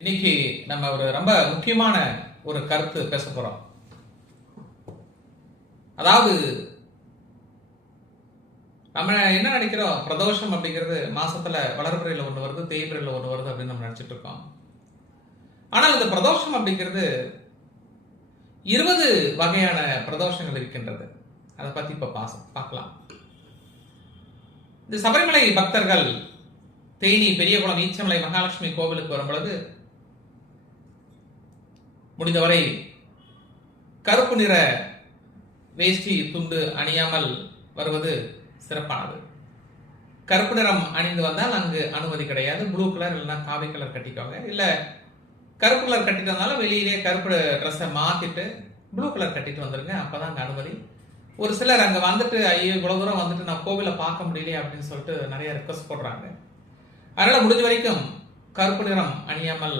இன்னைக்கு நம்ம ஒரு ரொம்ப முக்கியமான ஒரு கருத்து பேச போறோம். அதாவது நம்ம என்ன நினைக்கிறோம், பிரதோஷம் அப்படிங்கிறது மாசத்துல வளர்பிறையில ஒண்ணு வருது, தேய்பிறையில ஒண்ணு வருது அப்படின்னு நம்ம நினைச்சிட்டு இருக்கோம். ஆனால் இந்த பிரதோஷம் அப்படிங்கிறது 20 வகையான பிரதோஷங்கள் இருக்கின்றது. அதை பத்தி இப்ப பார்க்கலாம். இந்த சபரிமலை பக்தர்கள் தேனி பெரியகுளம் ஈச்சமலை மகாலட்சுமி கோவிலுக்கு வரும் பொழுது முடிந்தவரை கருப்பு நிற வேஷ்டி துண்டு அணியாமல் வருவது சிறப்பானது. கருப்பு நிறம் அணிந்து வந்தால் அங்கு அனுமதி கிடையாது. ப்ளூ கலர் இல்லைன்னா காவி கலர் கட்டிக்கோங்க. இல்ல கருப்பு கலர் கட்டிட்டு வந்தாலும் வெளியிலே கருப்பு ட்ரெஸ்ஸை மாத்திட்டு ப்ளூ கலர் கட்டிட்டு வந்துருங்க. அப்பதான் அங்க அனுமதி. ஒரு சிலர் அங்க வந்துட்டு ஐயோ இவ்வளவு தூரம் வந்துட்டு நான் கோவிலை பார்க்க முடியலையே அப்படின்னு சொல்லிட்டு நிறைய ரிக்வஸ்ட் போடுறாங்க. அதனால முடிஞ்ச வரைக்கும் கருப்பு நிறம் அணியாமல்